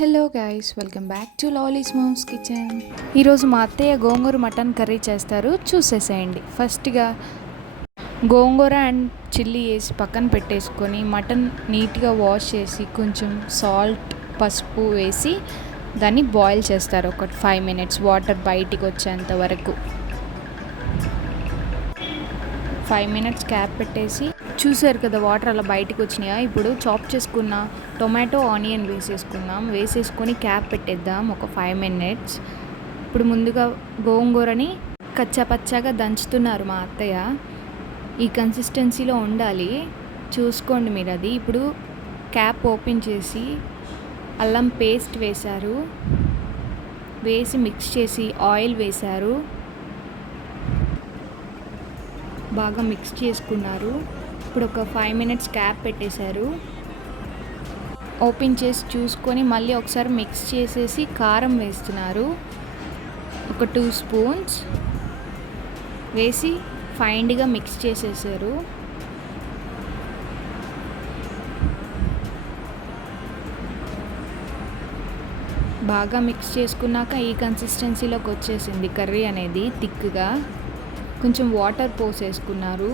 Hello guys, welcome back to lovely's mom's kitchen. ఈరోజు మా అత్తయ్య గోంగూర మటన్ కర్రీ చేస్తారు, చూసేసేయండి. ఫస్ట్గా గోంగూర అండ్ చిల్లీ వేసి పక్కన పెట్టేసుకొని మటన్ నీట్గా వాష్ చేసి కొంచెం సాల్ట్ పసుపు వేసి దాన్ని బాయిల్ చేస్తారు ఒక 5 minutes వాటర్ బయటికి వచ్చేంత వరకు. 5 minutes క్యాప్ పెట్టేసి చూసారు కదా వాటర్ అలా బయటికి వచ్చినాయా. ఇప్పుడు చాప్ చేసుకున్న టొమాటో ఆనియన్ వేసేసుకొని క్యాప్ పెట్టేద్దాం ఒక 5 minutes. ఇప్పుడు ముందుగా గోంగూరని కచ్చాపచ్చాగా దంచుతున్నారు మా అత్తయ్య. ఈ కన్సిస్టెన్సీలో ఉండాలి, చూసుకోండి మీరు అది. ఇప్పుడు క్యాప్ ఓపెన్ చేసి అల్లం పేస్ట్ వేసి మిక్స్ చేసి ఆయిల్ వేశారు, బాగా మిక్స్ చేసుకున్నారు. ఇప్పుడు ఒక 5 minutes క్యాప్ పెట్టేశారు. ఓపెన్ చేసి చూసుకొని మళ్ళీ ఒకసారి మిక్స్ చేసేసి కారం వేస్తున్నారు ఒక 2 spoons వేసి ఫైన్గా మిక్స్ చేసేసారు. బాగా మిక్స్ చేసుకున్నాక ఈ కన్సిస్టెన్సీలోకి వచ్చేసింది కర్రీ అనేది థిక్గా. కొంచెం వాటర్ పోసేసుకున్నారు,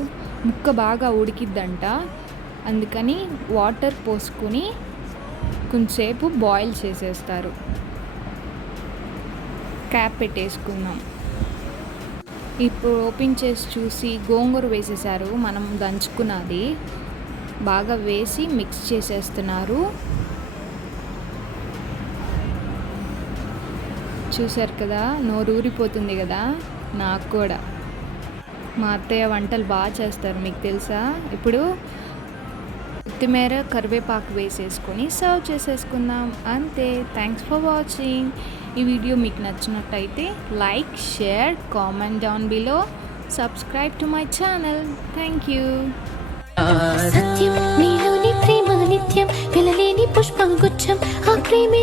ముక్క బాగా ఉడికిద్దంట, అందుకని వాటర్ పోసుకొని కొంచెంసేపు బాయిల్ చేసేస్తారు. క్యాప్ పెట్టేసుకున్నాం. ఇప్పుడు ఓపెన్ చేసి చూసి గోంగూర వేసేసారు, మనం దంచుకున్నది బాగా వేసి మిక్స్ చేసేస్తున్నారు. చూసారు కదా, నోరు ఊరిపోతుంది కదా నాకు కూడా. మా అత్తయ్య వంటలు బాగా చేస్తారు, మీకు తెలుసా. ఇప్పుడు కొత్తిమీర కరివేపాకు వేసేసుకొని సర్వ్ చేసేసుకుందాం, అంతే. Thanks for watching. ఈ వీడియో మీకు నచ్చినట్టయితే like, share, comment down below, subscribe to my channel. Thank you. సత్యం నీలోని ప్రేమ నిత్యం, వెలలేని పుష్పగుచ్చం, ఆ ప్రేమే